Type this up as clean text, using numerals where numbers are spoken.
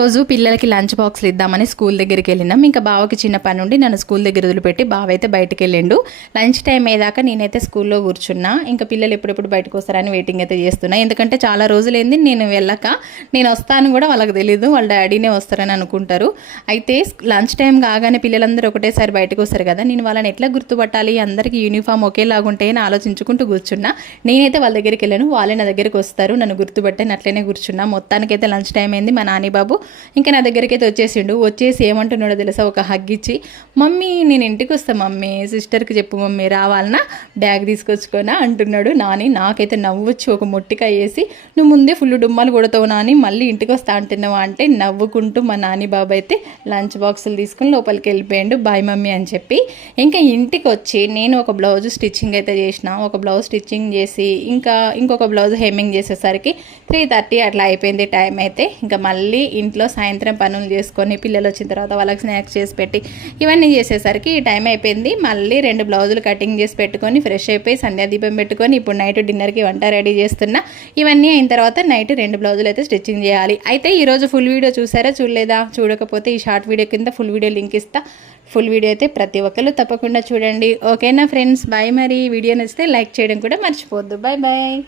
రోజు పిల్లలకి లంచ్ బాక్స్లు ఇద్దామని స్కూల్ దగ్గరికి వెళ్ళినాం. ఇంకా బావకి చిన్న పని ఉండి నన్ను స్కూల్ దగ్గర వదిలిపెట్టి బావ అయితే బయటకు వెళ్ళిండు. లంచ్ టైం అయ్యేదాకా నేనైతే స్కూల్లో కూర్చున్నా. ఇంకా పిల్లలు ఎప్పుడెప్పుడు బయటకు వస్తారని వెయిటింగ్ అయితే చేస్తున్నా. ఎందుకంటే చాలా రోజులైంది నేను వెళ్ళక, నేను వస్తాను కూడా వాళ్ళకి తెలీదు, వాళ్ళ డాడీనే వస్తారని అనుకుంటారు. అయితే లంచ్ టైం కాగానే పిల్లలందరూ ఒకటేసారి బయటకు వస్తారు కదా, నేను వాళ్ళని ఎట్లా గుర్తుపట్టాలి, అందరికీ యూనిఫామ్ ఒకేలాగా ఉంటాయని ఆలోచించుకుంటూ కూర్చున్నా. నేనైతే వాళ్ళ దగ్గరికి వెళ్ళాను, వాళ్ళే నా దగ్గరికి వస్తారు, నన్ను గుర్తుపట్టాను, అట్లనే కూర్చున్నా. మొత్తానికైతే లంచ్ టైం అయింది. మా నాని బాబు ఇంకా నా దగ్గరికి అయితే వచ్చేసి ఏమంటున్నాడో తెలుసా, ఒక హగ్ ఇచ్చి, మమ్మీ నేను ఇంటికి వస్తాను మమ్మీ, సిస్టర్కి చెప్పు మమ్మీ రావాలన్నా బ్యాగ్ తీసుకొచ్చుకోనా అంటున్నాడు. నాని నాకైతే నవ్వొచ్చి ఒక మొట్టికాయ వేసి, నువ్వు ముందే ఫుల్ డుమ్మాలు కొడతావు నాని, మళ్ళీ ఇంటికి వస్తా అంటున్నావా అంటే నవ్వుకుంటూ మా నాని బాబు అయితే లంచ్ బాక్సులు తీసుకుని లోపలికి వెళ్ళిపోయాడు, బాయ్ మమ్మీ అని చెప్పి. ఇంకా ఇంటికి వచ్చి నేను ఒక బ్లౌజ్ స్టిచ్చింగ్ అయితే చేసిన, ఒక బ్లౌజ్ స్టిచ్చింగ్ చేసి ఇంకొక బ్లౌజ్ హెమ్మింగ్ చేసేసరికి 3:30 అట్లా అయిపోయింది టైం అయితే. ఇంకా మళ్ళీ ఇంట్లో సాయంత్రం పనులు చేసుకొని పిల్లలు వచ్చిన తర్వాత వాళ్ళకి స్నాక్స్ చేసి పెట్టి ఇవన్నీ చేసేసరికి ఈ టైం అయిపోయింది. మళ్ళీ 2 బ్లౌజులు కటింగ్ చేసి పెట్టుకొని ఫ్రెష్ అయిపోయి సంధ్యాదీపం పెట్టుకొని ఇప్పుడు నైట్ డిన్నర్కి వంట రెడీ చేస్తున్నా. ఇవన్నీ అయిన తర్వాత నైట్ 2 బ్లౌజులు అయితే స్టిచ్చింగ్ చేయాలి. అయితే ఈరోజు ఫుల్ వీడియో చూసారా, చూడలేదా? చూడకపోతే ఈ షార్ట్ వీడియో కింద ఫుల్ వీడియో లింక్ ఇస్తా. ఫుల్ వీడియో అయితే ప్రతి ఒక్కరు తప్పకుండా చూడండి. ఓకేనా ఫ్రెండ్స్, బాయ్. మరి వీడియో నచ్చితే లైక్ చేయడం కూడా మర్చిపోవద్దు. Bye bye.